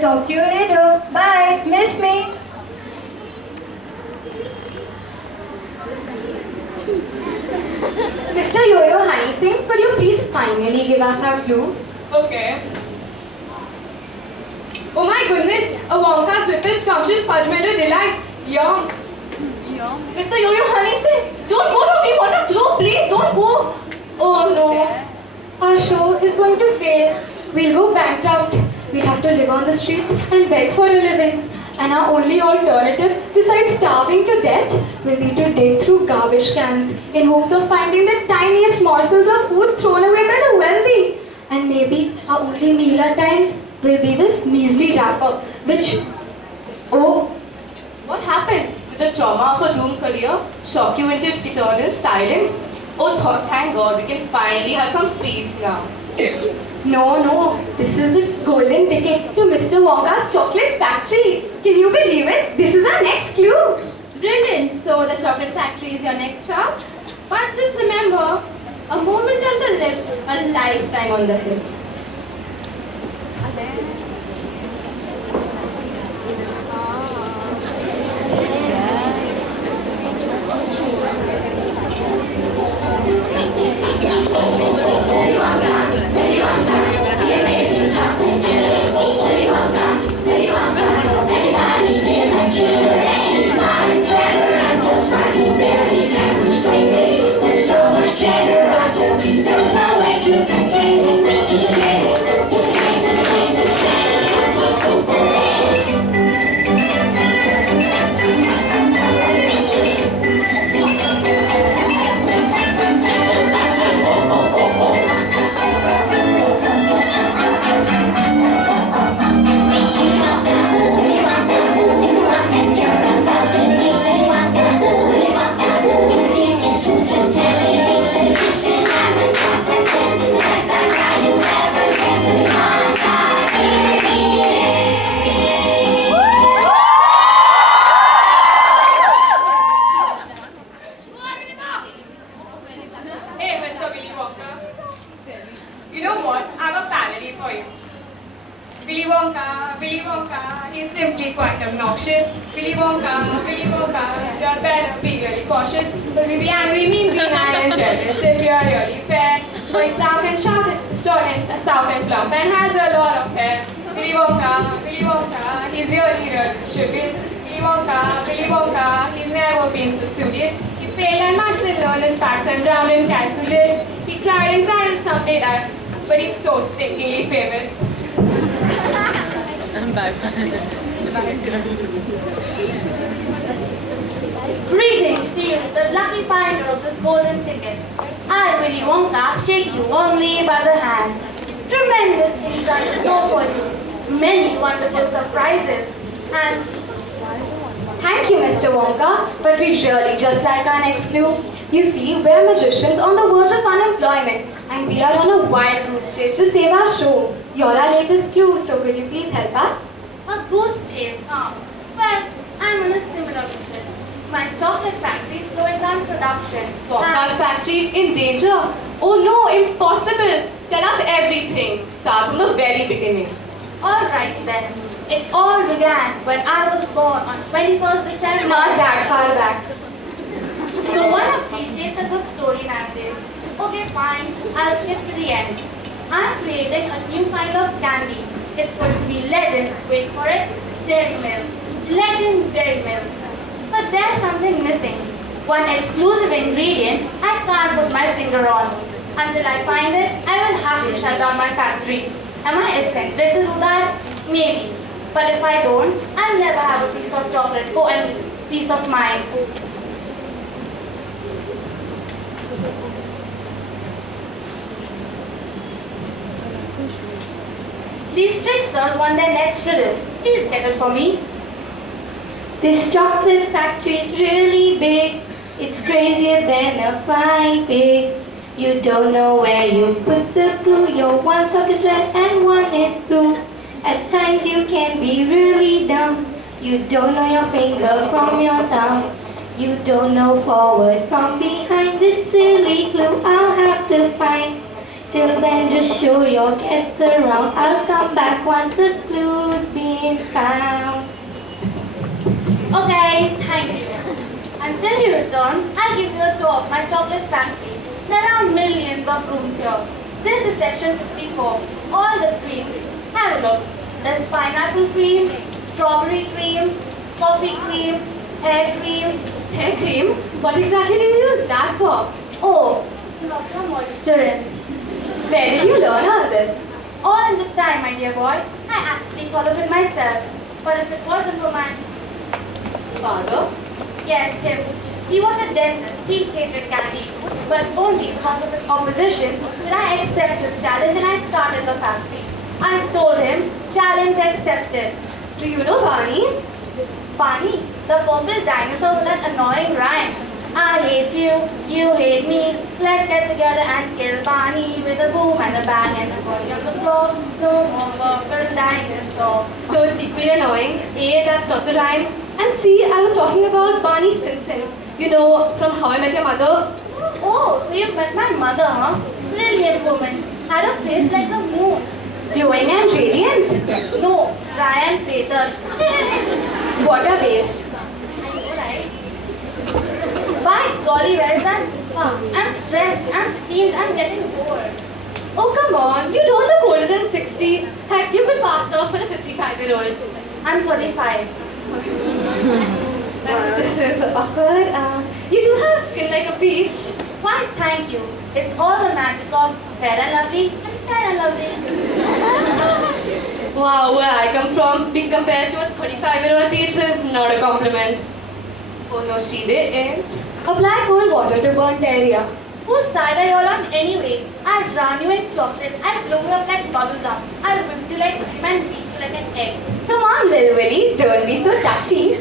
Talk to you later. Bye. Miss me. Mr. Yo-Yo Honey Singh, could you please finally give us our clue? Okay. Oh my goodness, a Wonka's Whippet Scrumptious Fudge Mellow Delight. Yum. Mr. Yo-Yo Honey Singh, don't go to me. Want a clue, please? Don't go. Oh no. Our show is going to fail. We'll go bankrupt. We'll have to live on the streets and beg for a living. And our only alternative, besides starving to death, will be to dig through garbage cans in hopes of finding the tiniest morsels of food thrown away by the wealthy. And maybe our only meal at times will be this measly wrapper, which, oh, What happened? Did the trauma of a doomed career shock you into eternal silence? Oh, thank God, we can finally have some peace now. no, this is the golden ticket to Mr. Wonka's chocolate factory. Can you believe it? This is our next clue. Brilliant! So the chocolate factory is your next stop. But just remember, a moment on the lips, a lifetime on the hips. Hey, Mr. Willy Wonka. You know what? I have a parody for you. Willy Wonka, he's simply quite obnoxious. Willy Wonka, you better be really cautious. But we be angry, mean, green, and jealous if you're really fair. But he's dark and short and stout and plump and has a lot of hair. Willy Wonka, he's really mischievous. Willy Wonka, he's never been so studious. He failed and maths and learned his facts and drowned in calculus. He cried and someday died, but he's so stinkingly famous. Greetings to you, the lucky finder of this golden ticket. I, Willy Wonka, shake you warmly by the hand. Tremendous things are in store for you. Many wonderful surprises. And Thank you, Mr. Wonka, but we really just like our next clue. You see, we're magicians on the verge of unemployment, and we are on a wild goose chase to save our show. You're our latest clue, so could you please help us? a goose chase, huh? Well, I'm on a similar mission. My chocolate factory is slowing down production. Wonka's factory in danger? Oh no, impossible. Tell us everything. Start from the very beginning. Alright then. It all began when I was born on 21st December. Not that far back. So one appreciates a good story nowadays. Okay, fine. I'll skip to the end. I'm creating a new kind of candy. It's going to be legend. Wait for it. Dairy Milk. Legend Dairy Milk. But there's something missing. One exclusive ingredient I can't put my finger on. Until I find it, I will have to shut down my factory. Am I eccentric to do that? Maybe. But if I don't, I'll never have a piece of chocolate. Oh, and peace of mind. These tricksters want their next riddle. Please get it for me. This chocolate factory is really big. It's crazier than a flying pig. You don't know where you put the glue. Your one sock is red and one is blue. At times you can be really dumb. You don't know your finger from your thumb. You don't know forward from behind. This silly clue I'll have to find. Till then, just show your guests around. I'll come back once the clue's been found. Okay, thank you. Until he returns, I'll give you a tour of my chocolate factory. There are millions of rooms here. This is section 54. All the creams. Have a look. There's pineapple cream, strawberry cream, coffee cream, hair cream. Hair cream? What exactly do you use that for? Oh, lots of moisture in. Where did you learn all this? All in the time, my dear boy. I actually thought of it myself. But if it wasn't for my Father? yes, him. He was a dentist. He hated candy. But only because of his opposition did I accept his challenge and I started the factory. I told him, challenge accepted. Do you know Barney? Barney, the purple dinosaur with that annoying rhyme. I hate you, you hate me. Let's get together and kill Barney with a boom and a bang and a body on the floor. No more purple dinosaur. So it's equally annoying. A, that's not the rhyme. And C, I was talking about Barney Stinson. You know, from How I Met Your Mother. Oh, so you met my mother, huh? Brilliant woman. Had a face like the moon. Glowing and radiant. No, dry and fatal. Water-based. I know, right? By golly, where's that? I'm stressed, I'm steamed, I'm getting bored. Oh, come on. You don't look older than 60. Heck, you could pass off for a 55-year-old. I'm 35. This is awkward. You do have skin like a peach. Why, thank you. It's all the magic of Fair and Lovely and Fair and Lovely. Wow, where I come from, being compared to a 35-year-old peach is not a compliment. Oh no, she didn't. Apply cold water to burnt area. Whose side are you all on anyway? I'll drown you in chocolate. I'll blow you up like bubble gum. I'll whip you like cream and beat you like an egg. Come on, Lil Willy, don't be so touchy.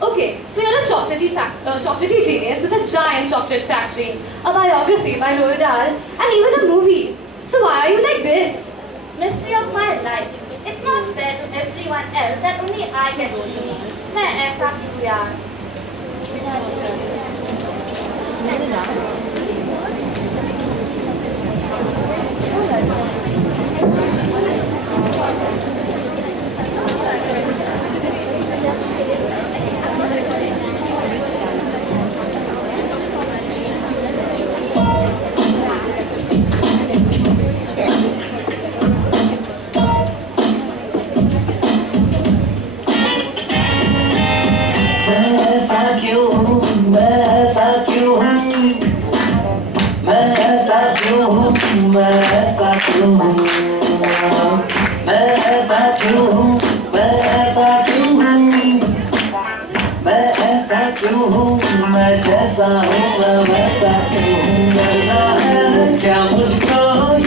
Okay, so you're a chocolatey genius with a giant chocolate factory, a biography by Roald Dahl, and even a movie. So why are you like this? Mystery of my life. It's not fair to everyone else that only I get to me. मैं ऐसा क्यों यार? क्या मुझको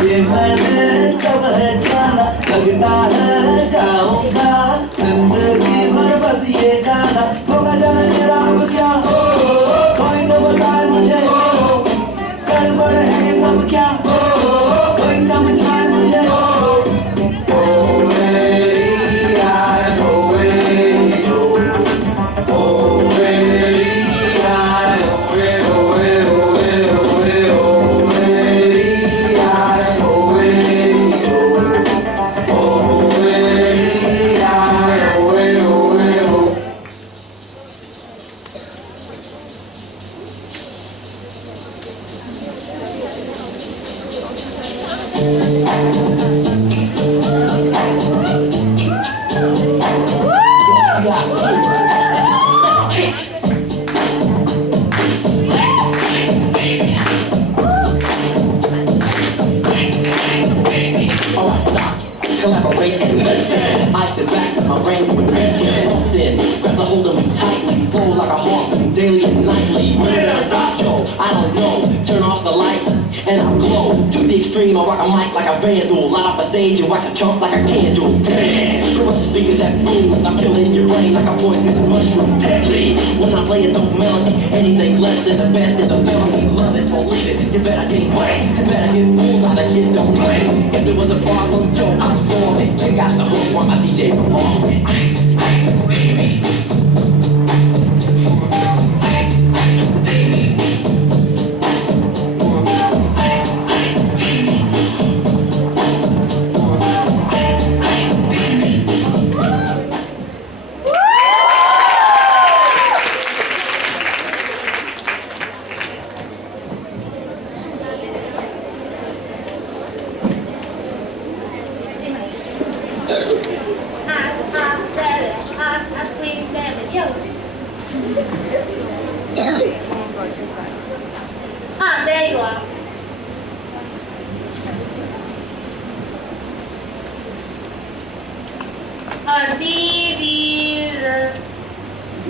ये मैंने कब है जाना लगता है गाऊंगा जिंदगी भर बस ये गाना होगा जाने मेरा अब क्या कोई तो बताए मुझे गड़बड़ है ये सब क्या कोई समझाए मुझे ओ मेरी यार ओ मेरी ओ मेरी यार ओ collaborate and listen. I sit back with my brain with reaching something. Grabs a hold of me tightly, flow like a harpoon daily and nightly. When did I stop, Joe? I don't know. Turn off the lights and I'll glow. To the extreme, I rock a mic like a vandal. Light up a stage and wax a chump like a candle. Dance. Crush the speaker that booms. I'm killing your brain like a poisonous mushroom. Deadly. When I play a dope melody, anything less than the best is a felony. Love it or leave it. You better think right. You better hit fools out of kid don't play. If there was a problem, yo, I saw it. Check out the hook while my DJ performs it. Ice, ice, baby. Ice, ice, baby. Ice, ice, baby.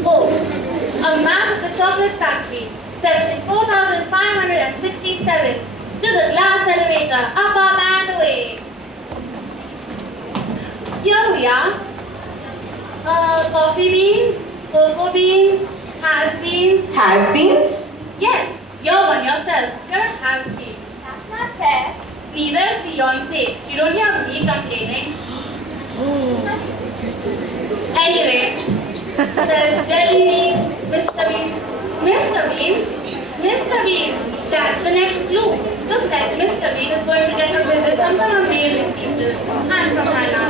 Oh, a map of the chocolate factory, section 4567. To the glass elevator, up and away. Here we are. Coffee beans, cocoa beans, has-beens. Has-beens? Yes, you're one yourself. You're a has-been. That's not fair. Neither is Beyonce. You don't hear me complaining. Anyway, there's Jelly Beans, Mr. Beans, Mr. Beans, Mr. Beans. That's the next clue. Looks like Mr. Bean is going to get a visit from some amazing people. And from Hannah.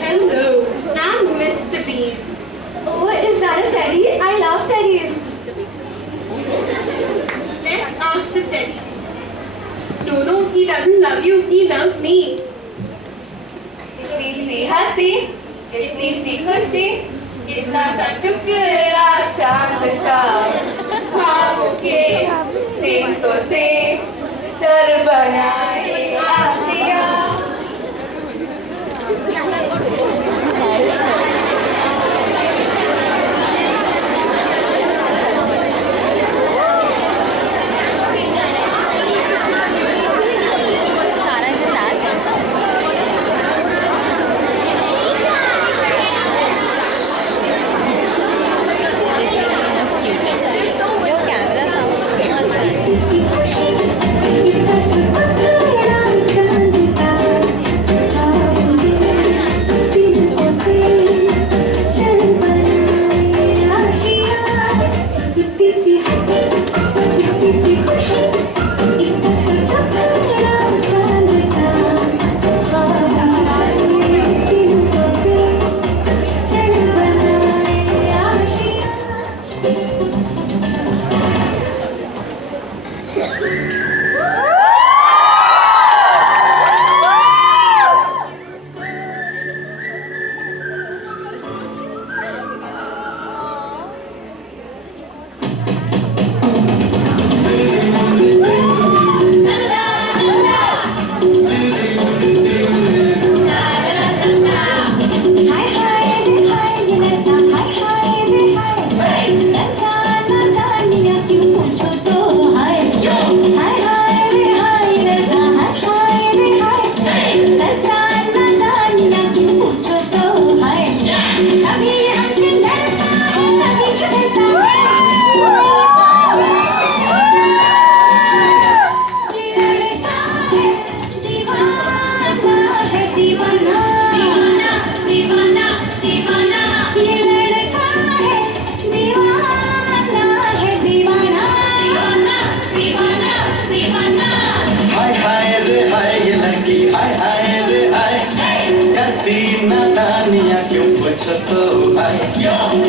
Hello, I'm Mr. Bean. Oh, is that a teddy? I love teddies. Let's ask the teddy. No, he doesn't love you. He loves me. इतनी सी हंसी, इतनी सी खुशी, इतना सा टुकड़ा चांद का, ख्वाबों के सिंकों से चल बनाए आशिया.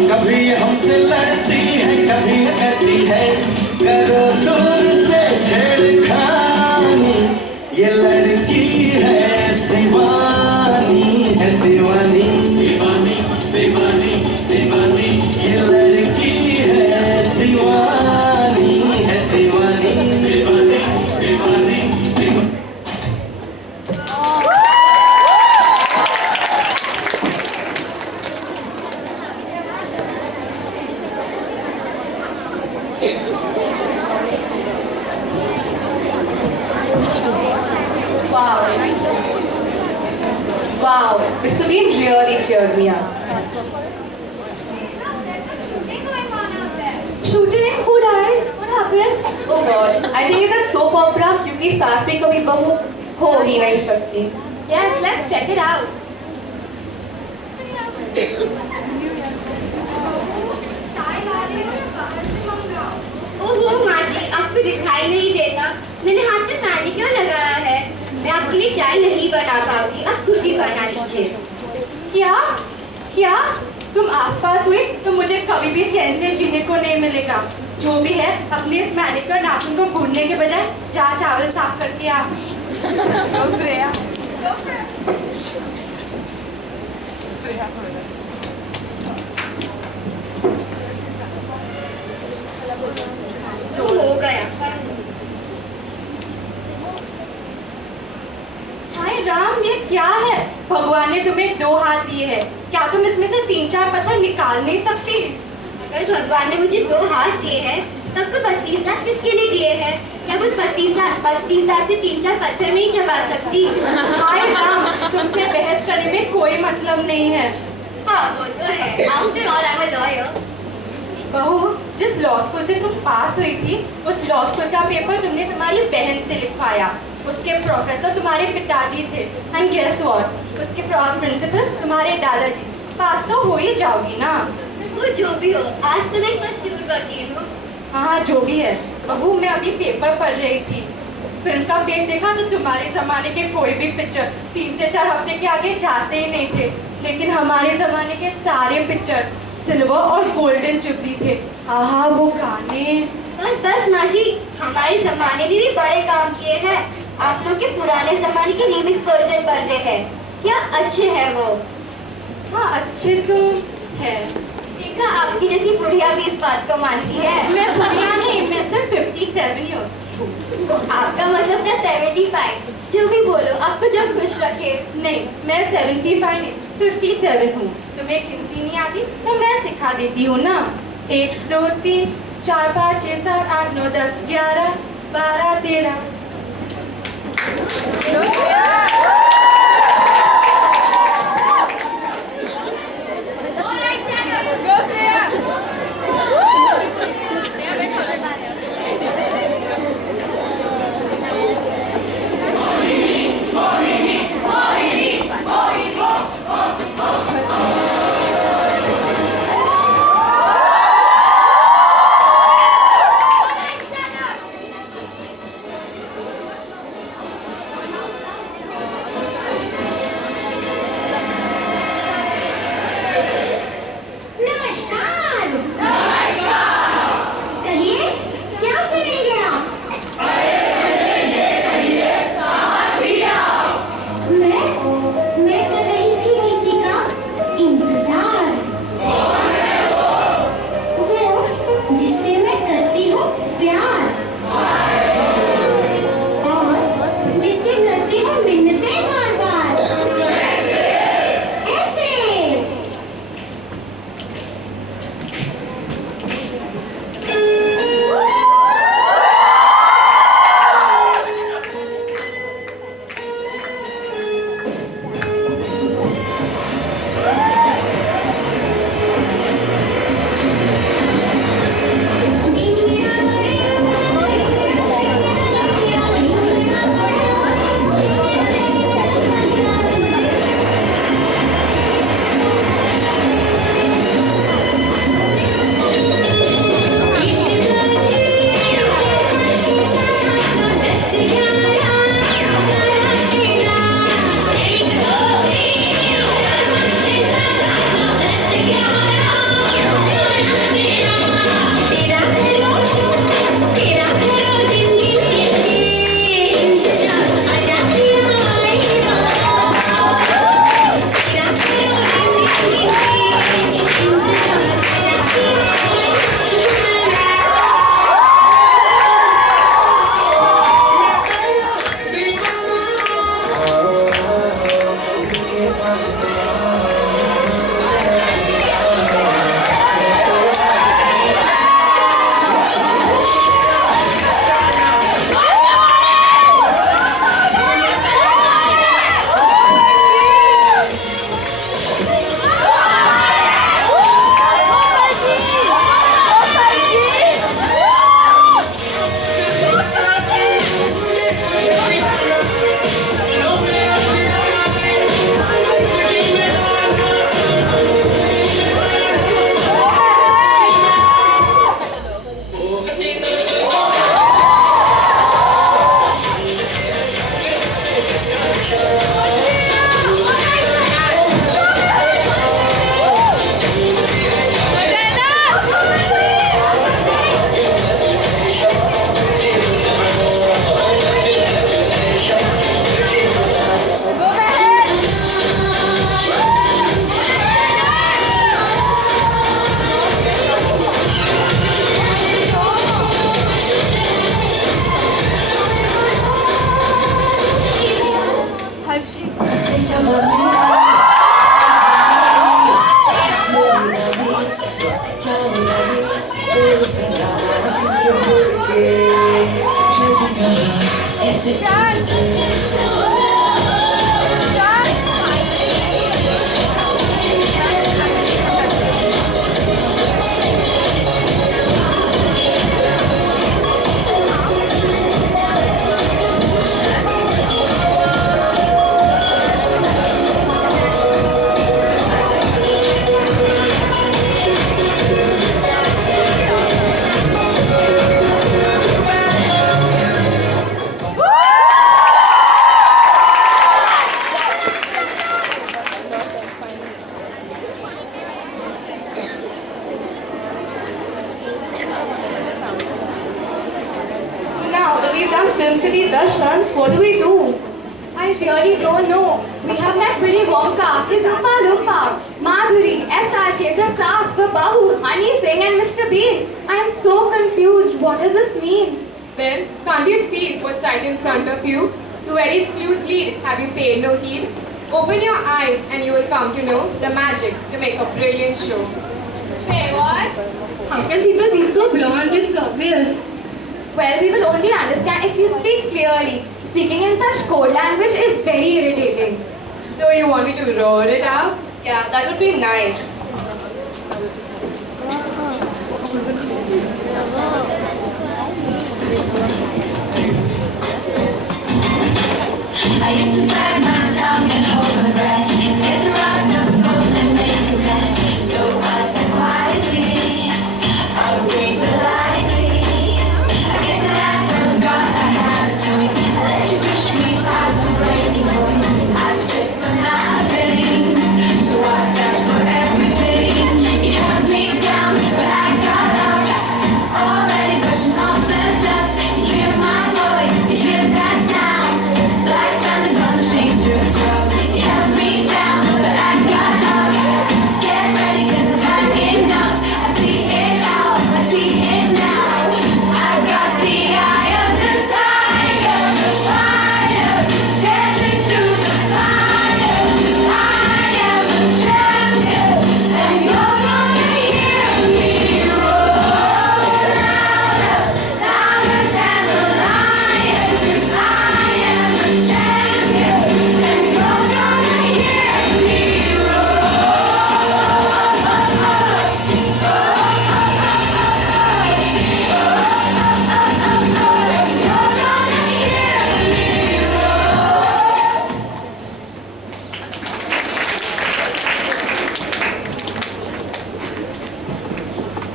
कभी हमसे लड़ती है, कभी कहती है करो दूर से छेड़खानी. ये लड़की है दीवानी, है दीवानी, दीवानी, दीवानी, दीवानी. ये लड़की है दीवानी, है दीवानी, दीवानी, दीवानी, दीवानी. Wow, Mr. Bean really cheered me up. Shooting? Who died? What happened? Oh God, I think it's a soap opera क्योंकि सास भी कभी बहू हो ही नहीं सकती. Yes, let's check it out. ओहो माँ जी, आपको दिखाई नहीं देता. मैंने हाथ में मैनिक्योर लगाया है. मैं आपके लिए चाय नहीं बना पाऊंगी. आप खुद ही बना लीजिए. क्या? क्या? तुम आसपास हुई तो मुझे कभी भी चैन से जीने को नहीं मिलेगा. जो भी है अपने इस मैनिक्योर नाखून को भूनने के बजाय जा चावल साफ करके आ. तो हो गया. में क्या है? भगवान ने तुम्हें 2 हाथ दिए हैं, क्या तुम इसमें से 3-4 पत्थर निकाल नहीं सकती? अगर भगवान ने मुझे 2 हाथ दिए हैं, तब तो 32 लाख किसके लिए दिए हैं? क्या बस 32 लाख से 3-4 पत्थर नहीं चबा सकती? हाय राम, तुमसे बहस करने में कोई मतलब नहीं है। हाँ वो तो है। After all, I'm a lawyer. बहू, जिस लॉ स्कूल से तुम पास हुई थी, उस लॉ स्कूल का पेपर तुमने तुम्हारी बहन से लिखवाया। उसके प्रोफेसर तुम्हारे पिताजी थे। एंड गेस व्हाट, उसके प्रिंसिपल तुम्हारे दादाजी। पास तो हो ही जाओगी ना? वो जो भी हो, आज तो मैं एक मशहूर वकील हूँ। हाँ जो भी है। बहू, मैं अभी पेपर पढ़ रही थी, फिल्म का पेज देखा तो तुम्हारे जमाने के कोई भी पिक्चर 3 से 4 हफ्ते के आगे जाते ही नहीं थे, लेकिन हमारे जमाने के सारे पिक्चर सिल्वर और गोल्डन जुबली थे। आहा वो गाने। बस बस माँ जी, हमारे जमाने ने भी बड़े काम किए हैं। आप लोग के पुराने जमाने के रीमिक्स वर्जन बन रहे हैं, क्या अच्छे हैं वो। हाँ अच्छे तो है। देखा, आपकी जैसी बुढ़िया भी इस बात को मानती है। मैं बुढ़िया नहीं, मैं सिर्फ 57 ईयर्स हूँ। आपका मतलब था 75। जो भी बोलो, आपको जब खुश रखे। नहीं, मैं 75 नहीं 57 हूँ। तुम्हें गिनती नहीं आती तो मैं सिखा देती हूँ ना। 1 2 3 4 5 6 7 8 9 10 11 12 13। really don't know. We have met Willy Wonka, his Oompa Loompa, Madhuri, SRK, the Sass, the Babu, Honey Singh and Mr. Bean. I am so confused. What does this mean? Then, can't you see what's right in front of you? To Eddie's clues lead, have you paid no heed? Open your eyes and you will come to know the magic to make a brilliant show. Say what? How can people be so blonde? It's obvious. Well, we will only understand if you speak clearly. Speaking in such code language is very irritating. So you want me to roar it out? Yeah, that would be nice. I used to bite my tongue and hold my breath, scared to rock the boat and make a mess. So I said quietly, I would breathe politely. I guess that I forgot I had a choice. I let you push me off the breaking point. I slipped for nothing, so I fell for everything. You held me down, but I got up. Already brushing off the dust. You hear my voice, you hear that sound. Like thunder gonna change your crowd. You held me down, but I got up. Get ready, 'cause I've had enough. I see it all, I see it now. I got the eye of the tiger, the fire, dancing through the fire. 'Cause I am a champion, and you're gonna hear me roar louder, louder than a lion. 'Cause I am a champion, and you're gonna hear me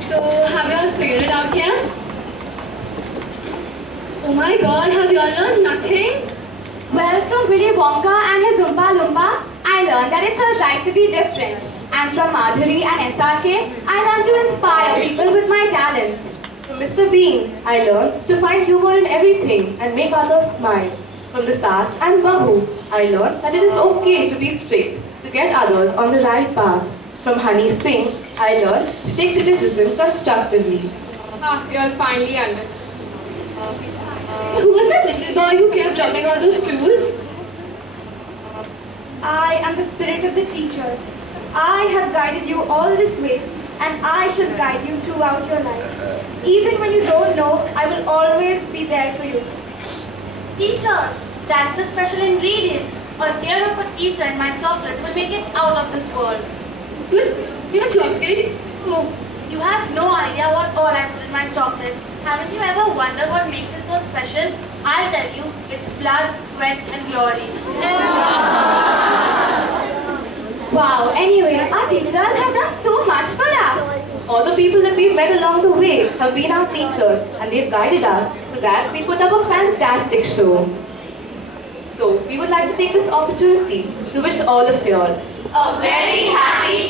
So, have you all figured it out yet? Oh my god, have you all learned nothing? Well, from Willy Wonka and his Oompa Loompa, I learned that it's alright to be different. And from Madhuri and SRK, I learned to inspire people with my talents. From Mr. Bean, I learned to find humor in everything and make others smile. From the Sass and Babu, I learned that it is okay to be strict, to get others on the right path. From Honey Singh, I learned to take criticism constructively. Ah, you'll finally understand. Who was that little boy who kept dropping all those clues? I am the spirit of the teachers. I have guided you all this way, and I shall guide you throughout your life. Even when you don't know, I will always be there for you. Teacher, that's the special ingredient. A tear of a teacher in my chocolate will make it out of this world. What? Your chocolate? Oh, You have no idea what all I put in my chocolate. Haven't you ever wondered what makes it so special? I'll tell you, it's blood, sweat and glory. Wow, anyway, our teachers have done so much for us. All the people that we've met along the way have been our teachers, and they've guided us so that we put up a fantastic show. So we would like to take this opportunity to wish all of you all a very happy